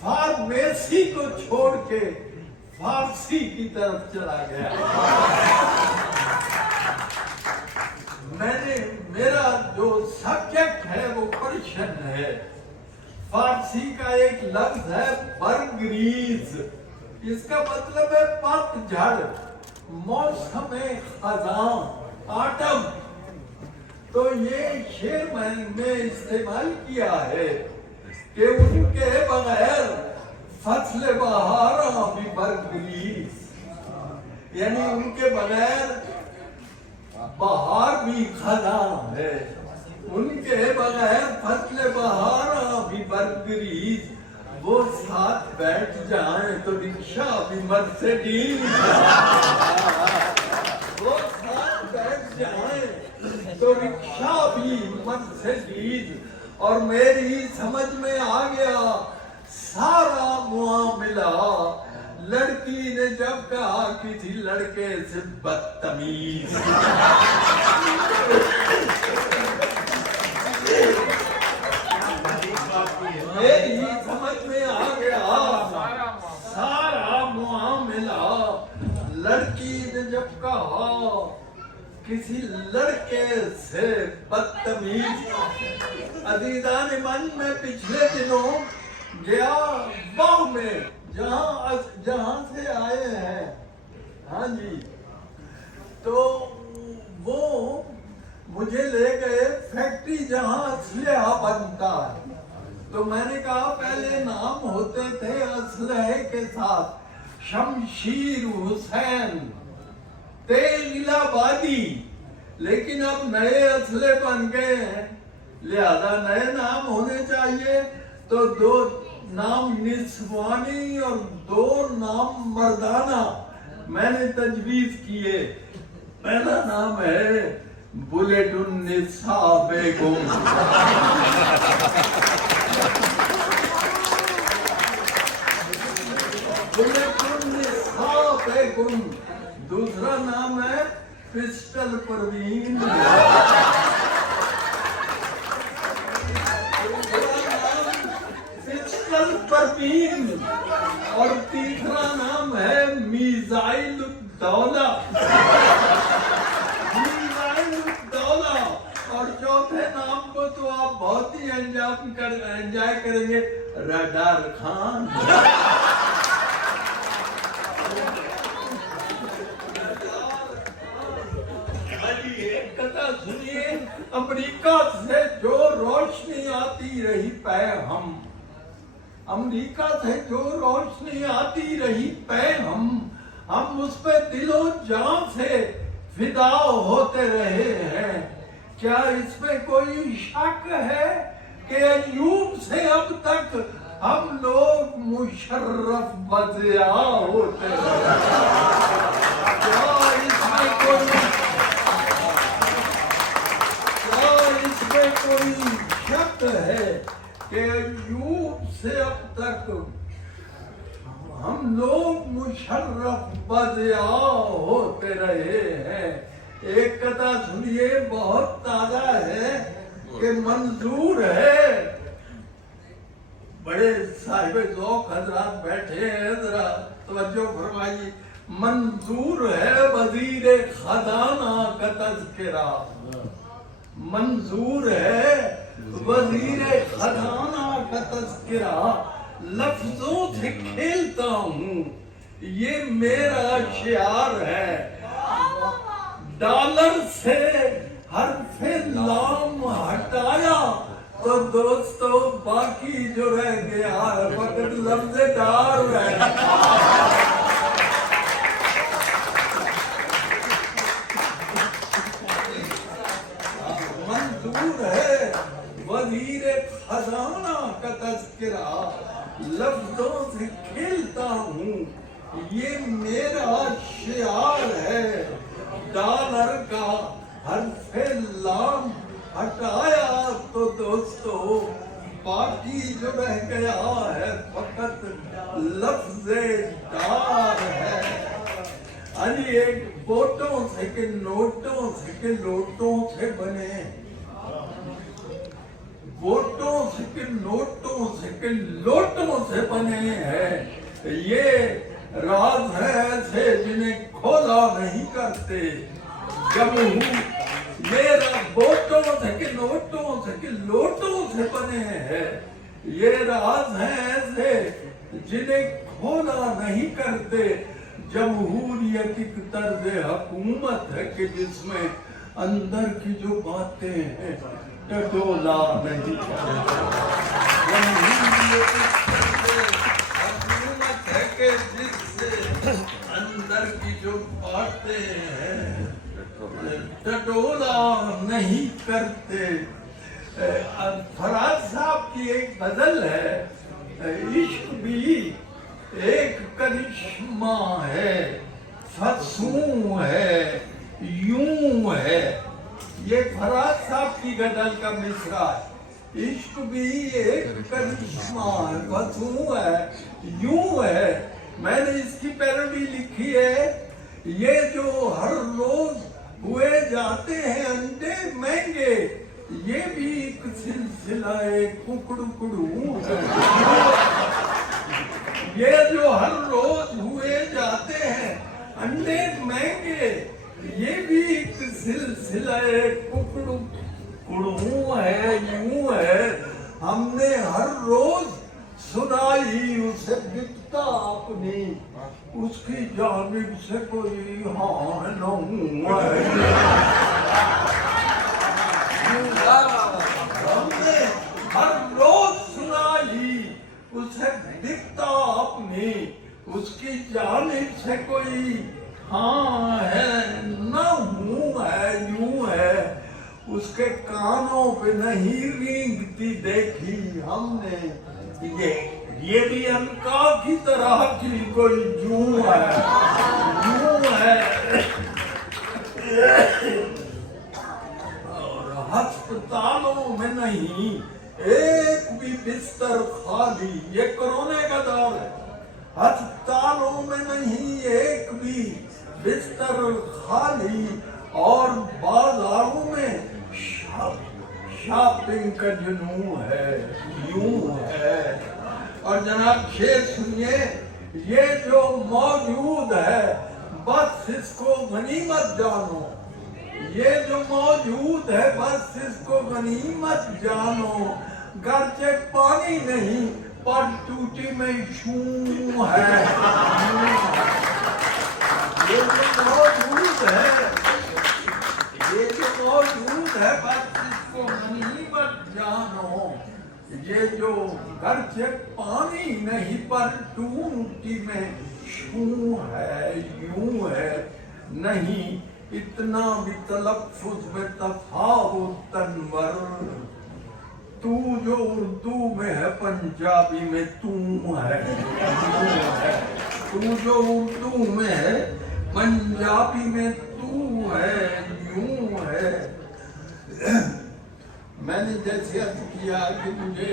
Pharmacy کو چھوڑ کے فارسی کی طرف چلا گیا. میرا جو سبجیکٹ ہے وہ پرشین ہے. فارسی کا ایک لفظ ہے برگریز، اس کا مطلب ہے پت جھڑ، موسم خزاں، آٹم. تو یہ شعر میں استعمال کیا ہے کہ ان کے بغیر فصل بہاراں بھی برگریز، یعنی ان کے بغیر بہار بھی خزاں ہے، ان کے بغیر فصل بہاراں بھی برگریز. وہ ساتھ بیٹھ جائیں تو رکشا بھی مرسیڈیز، وہ ساتھ بیٹھ جائیں تو رکشا بھی مرسیڈیز. اور میری سمجھ میں آ گیا سارا معاملہ. لڑکی نے جب کہا کسی لڑکے سے بدتمیز، میری سمجھ میں آ گیا سارا معاملہ. لڑکی نے جب کہا کسی لڑکے سے بدتمیز. عزیزان من، میں پچھلے دنوں گیا باؤ میں، جہاں سے آئے ہیں، ہاں جی، تو وہ مجھے لے گئے فیکٹری جہاں اسلحہ بنتا ہے. تو میں نے کہا پہلے نام ہوتے تھے اسلحے کے ساتھ شمشیر حسین، تیل آبادی، لیکن اب نئے اسلحے بن گئے ہیں، لہذا نئے نام ہونے چاہیے. تو 2 نام نسوانی اور 2 نام مردانہ میں نے تجویز کیے. پہلا نام ہے بلیٹ النساء بیگم، بلیٹ النساء بیگم. دوسرا نام ہے پسٹل پروین، پسٹل پروین. اور تیسرا نام ہے میزائل الدولہ، میزائل الدولہ. اور چوتھے نام کو تو آپ بہت ہی انجوائے کریں گے، رڈار خان. ایک قطع سنیے. امریکہ سے جو روشنی آتی رہی پے ہم، امریکہ سے جو روشنی آتی رہی پے ہم اس پہ دل و جان سے فدا ہوتے رہے ہیں. کیا اس میں کوئی شک ہے کہ ایوب سے اب تک ہم لوگ مشرف بضیاء ہوتے رہے؟ کیا اس میں کوئی شک ہے کہ ایوب سے اب تک ہم لوگ مشرف بضیاء ہوتے رہے ہیں؟ ایک قطع سنیے، بہت تازہ ہے کہ منظور ہے. بڑے صاحب ذوق حضرات بیٹھے ہیں، ذرا توجہ فرمائیے. منظور ہے وزیر خزانہ کا تذکرہ، منظور ہے وزیر خزانہ کا تذکرہ. لفظوں سے کھیلتا ہوں، یہ میرا شعار ہے. ڈالر سے حرف لام ہٹایا تو دوستو باقی جو رہ گیا فقط لفظ ڈار رہ گیا. منظور ہے وزیر خزانہ کا تذکرہ. لفظوں سے کھیلتا ہوں، یہ میرا شعار ہے. ڈالر کا حرف لام ہٹایا تو دوستو باقی جو رہ گیا ہے فقط لفظ ڈار ہے. ایک بوٹوں سے کہ نوٹوں سے کہ لوٹوں سے بنے ووٹوں سے کہ نوٹوں سے کہ لوٹوں سے بنے ہیں، یہ راز ہے ایسے جنہیں کھولا نہیں کرتے جمہور، یہ ووٹوں سے کہ نوٹوں سے کہ لوٹوں سے بنے ہیں، یہ راز ہیں ایسے جنہیں کھولا نہیں کرتے، جمہوریت ایک طرز حکومت ہے کہ جس میں اندر کی جو باتیں ہیں ٹٹولا نہیں کرتے، جمہوریت ایک طرز حکومت ہے کہ جس سے اندر کی جو باتیں ہیں ٹٹولا نہیں کرتے۔ فراز صاحب کی ایک غزل ہے، عشق بھی ایک کرشمہ ہے، فسوں ہے یوں ہے، یہ فراز صاحب کی غزل کا مصرع ہے، عشق بھی ایک کرشمہ ہے، فسوں ہے یوں ہے۔ میں نے اس کی پیروڈی لکھی ہے، یہ جو ہر روز ہوئے جاتے ہیں انڈے مہنگے، یہ بھی ایک سلسلہ ککڑوں ہے، یہ جو ہر روز ہوئے جاتے ہیں انڈے مہنگے، یہ بھی ایک سلسلہ ککڑوں ہے یوں ہے، ہم نے ہر روز سنائی اسے بکتا اپنی، اس کی جانب سے کوئی ہاں نہ ہوا ہے، ہم نے ہر روز سنائی اسے بکتا اپنی، اس کی جانب سے کوئی ہاں ہے نہ ہوں ہے یوں ہے، اس کے کانوں پہ نہیں رینگتی دیکھی ہم نے، یہ بھی عنقا کی طرح کی کوئی جوں ہے یوں ہے، اور ہسپتالوں میں نہیں ایک بھی بستر خالی، یہ کرونے کا دور ہے، ہسپتالوں میں نہیں ایک بھی بستر خالی، اور بازاروں میں شاپنگ کا جنون ہے یوں ہے۔ اور جناب شیر سنیے، یہ جو موجود ہے بس اس کو غنیمت جانو، یہ جو موجود ہے بس اس کو غنیمت جانو، گرچہ پانی نہیں پر ٹوٹی میں شوں ہے، یہ جو موجود ہے، یہ جو موجود ہے بس اس کو غنیمت جانو، یہ جو گرچہ پانی نہیں پر ٹوٹی میں شوں ہے یوں ہے، نہیں اتنا بھی تلفظ میں تفاوت تنور، تو جو اردو میں ہے پنجابی میں تو ہے، تو جو اردو میں ہے پنجابی میں تو ہے یوں ہے۔ میں نے جیسے عرض کیا کہ مجھے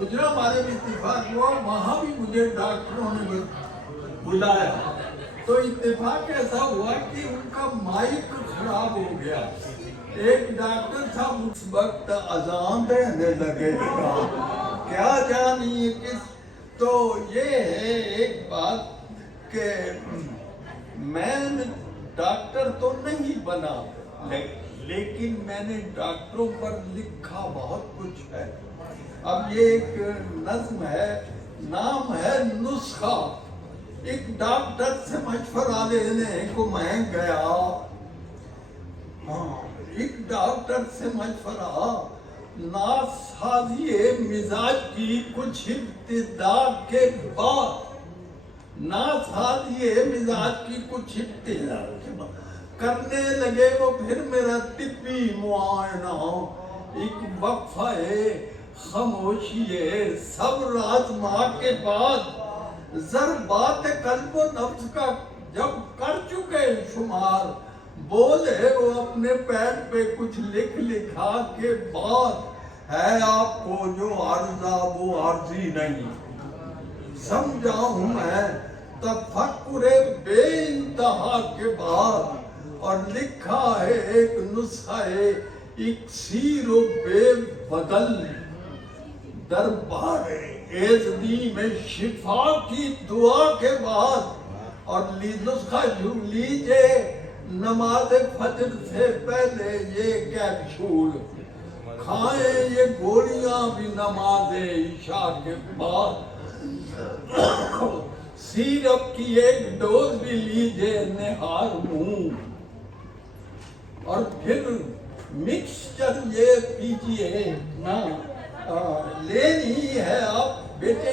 گجرا والے میں اتفاق ہوا، وہاں بھی مجھے ڈاکٹروں نے بلایا، تو اتفاق ایسا ہوا کہ ان کا مائک خراب ہو گیا، ایک ڈاکٹر صاحب اس وقت اذان دینے لگے، کیا جانی کس، تو یہ ہے ایک بات کہ میں ڈاکٹر تو نہیں بنا، لیکن میں نے ڈاکٹروں پر لکھا بہت کچھ ہے۔ اب یہ ایک نظم ہے، نام ہے نسخہ۔ ایک ڈاکٹر سے مشورہ لینے کو میں گیا، ایک ڈاکٹر سے مشورہ، ناسازی مزاج کی کچھ ابتدا کے بعد، ناسازی مزاج کی کچھ ابتدا کے بعد کرنے لگے وہ پھر میرا طبی معائنہ، ایک وقفہ خاموشی صبر آزما کے بعد، ضربات قلب و نفس کا جب کر چکے شمار، بولے وہ اپنے پیر پہ کچھ لکھا کے بعد، ہے آپ کو جو عرضہ وہ عرضی نہیں، سمجھا ہوں میں تفکر بے انتہا کے بعد، اور لکھا ہے ایک نسخہ اکسیر و بے بدل دربار ایزدی میں شفا کی دعا کے بعد اور نسخہ جھوم لیجئے نماز فجر سے پہلے یہ کیپسول کھائیں یہ گولیاں بھی نماز عشاء کے بعد سیرپ کی ایک ڈوز بھی لیجئے نہار منہ اور پھر مکسچر یہ پیجئے نا لینی ہے آپ بیٹے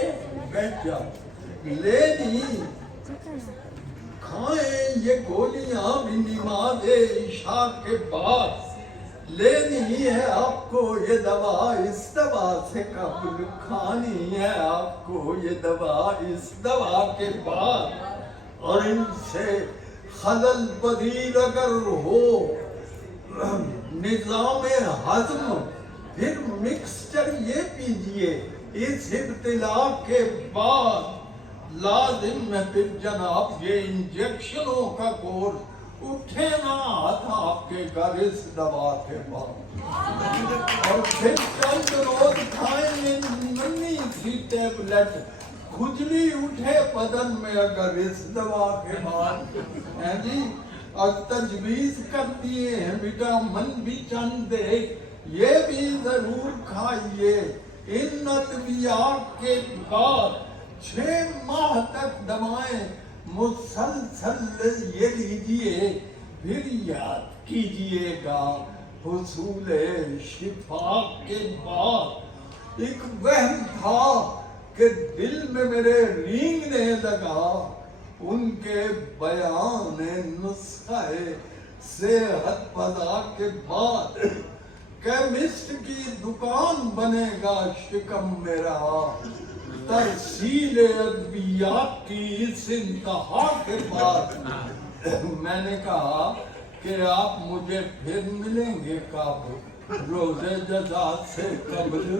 بیٹھ جاؤ لینی کھائیں یہ گولیاں بھی نماز عشاء کے بعد لینی ہے آپ کو یہ دوا اس دوا سے قبل کھانی ہے آپ کو یہ دوا اس دوا کے بعد اور ان سے خلل پذیر اگر ہو نظام ہضم پھر مکسچر یہ پیجئے اس ابتلا کے بعد لازم ہے پھر جناب یہ انجیکشنوں کا کورس اٹھے نہ ہاتھ آپ کے گھر اس دوا کے بعد اور پھر چند روز کھائیں یہ ننھی سی ٹیبلٹ کھجلی اٹھے بدن میں اگر اس دوا کے بعد ہے جی اور تجویز کر دیے ہیں وٹامن بھی چند دے یہ بھی ضرور کھائیے ان ادویات کے بعد 6 ماہ تک دوائیں مسلسل یہ لیجئے پھر یاد کیجئے گا حصول شفا کے بعد ایک وہم تھا کہ دل میں میرے رینگنے لگا ان کے بیان نسخہ صحت فضا کے بعد کیمسٹ کی دکان بنے گا شکم میرا ترسیل ادویات کی اس انتہا کے بعد میں نے کہا کہ آپ مجھے پھر ملیں گے کب روزے جزا سے قبل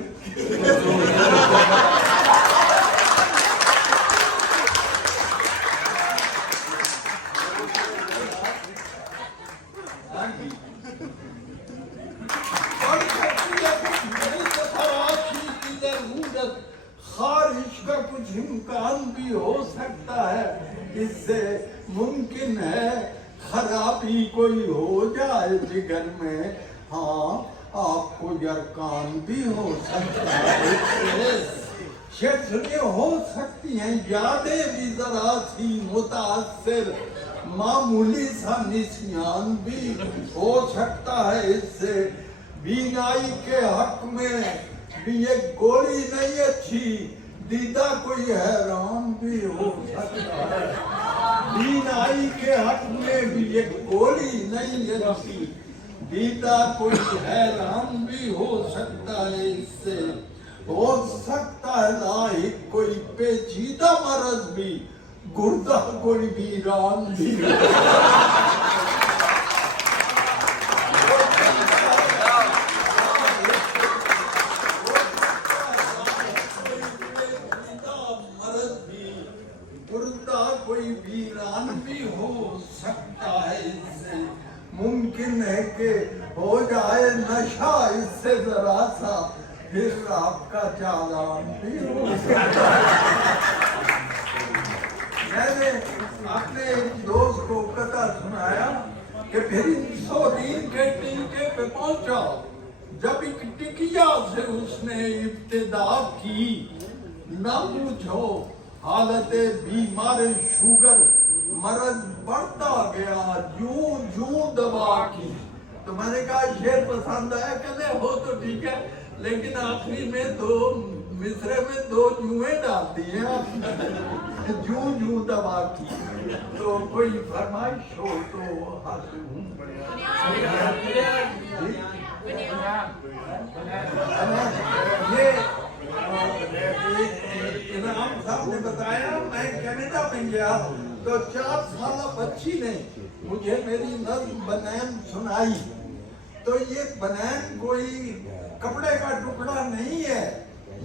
خارش کا کچھ امکان بھی ہو سکتا ہے اس سے ممکن ہے خرابی کوئی ہو جائے جگر میں ہاں آپ کو یرکان بھی ہو سکتا ہے شکلیں ہو سکتی ہیں یادیں بھی ذرا سی متاثر معمولی سا نسیان بھی ہو سکتا ہے اس سے بینائی کے حق میں بھی یہ گولی نہیں اچھی دیدہ کوئی حیران بھی ہو سکتا ہے بینائی کے حق میں بھی یہ گولی نہیں اچھی دیدہ کوئی حیران بھی ہو سکتا ہے اس سے ہو سکتا ہے لاحق کوئی پیچیدہ مرض بھی گردہ کوئی ویران بھی کوئی ویران بھی ہو سکتا ہے اس سے ممکن ہے کہ ہو جائے نشہ اس سے ذرا سا پھر آپ کا چالان بھی ہو سکتا ہے میں نے اپنے ایک دوست کو قطع سنایا کہ پھر انسولین کے ٹیکے پہ پہنچا جب ایک ٹکیا سے اس نے ابتدا کی نہ پوچھو حالت بیمار شوگر مرض بڑھتا گیا جوں دبا کی تو میں نے کہا شعر پسند آیا کہتے ہو تو ٹھیک ہے لیکن آخری میں مصرے میں 2 جوئیں ڈالتی ہیں جوں دبا کی تو کوئی فرمائش ہو تو حاصل ہوں یہ انعام صاحب نے بتایا میں کینیڈا میں گیا تو 4 سالہ بچی نے مجھے میری نظم بنین سنائی تو یہ بنین کوئی کپڑے کا ٹکڑا نہیں ہے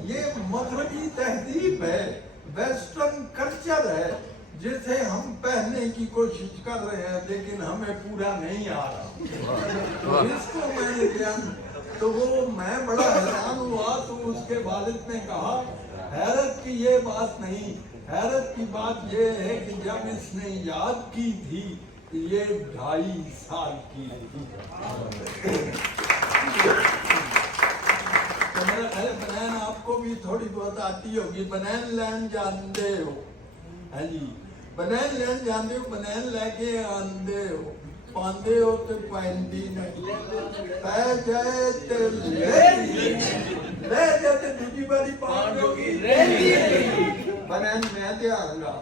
یہ مغربی تہذیب ہے ویسٹرن کلچر ہے جسے ہم پہننے کی کوشش کر رہے ہیں لیکن ہمیں پورا نہیں آ رہا. اس کو میں نے کیا تو وہ میں بڑا حیران ہوا. تو اس کے والد نے کہا حیرت کی یہ بات نہیں, حیرت کی بات یہ ہے کہ جب اس نے یاد کی تھی یہ 2.5 سال کی تھی. تو میرا خیال ہے بنین آپ کو بھی تھوڑی بہت آتی ہوگی. بنین لین جانتے ہو؟ ہاں جی, بنین لین جانتے ہو؟ بنین لے کے آندے ہو, پاندے ہو تو پہنتی نہیں, پہ جائے تو لے جائے تو دوسری باری پاؤں گی بنین میں دھیان گا.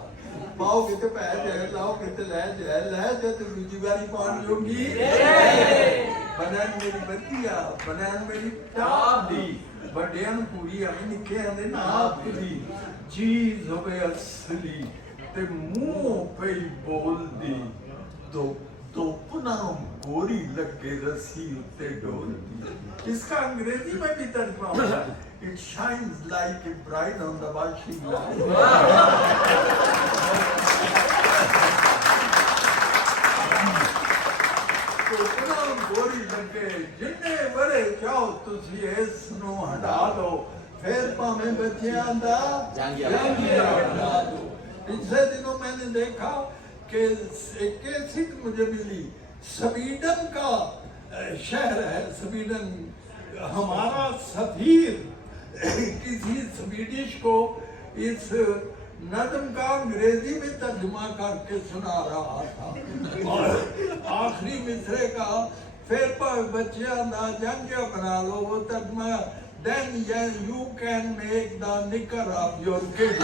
پاؤ گے تو پہ جائے, لاؤ گے تو لے جائے تو دوسری باری پاؤں گی. بنین میری بچیا, بنین میری ٹاپ دی, بڑیاں پوری ہمیں نکے آنے ناپ دی, چیز ہوئے اصلی تے منہ پہ بول دی, تو پناہ گوری لگے رسی اتے ڈول دی. اس کا انگریزی میں بھی ترجمہ ہوگا, It shines like a bride on the washing line. تو پناہ گوری لگے جننے بڑے چاہو تسی اس نو ہٹا دو, پھر پامیں بچیاں دا جانگیا ہٹا دو. پچھلے دنوں میں نے دیکھا کہ ایک کیسٹ مجھے ملی, سویڈن کا شہر ہے سویڈن. ہمارا سفیر کسی سویڈش کو اس نظم کا انگریزی میں ترجمہ کر کے سنا رہا تھا, اور آخری مصرے کا پھر بچیاں دا جانگیا بنا لو, وہ ترجمہ then you can make the knicker of your kid.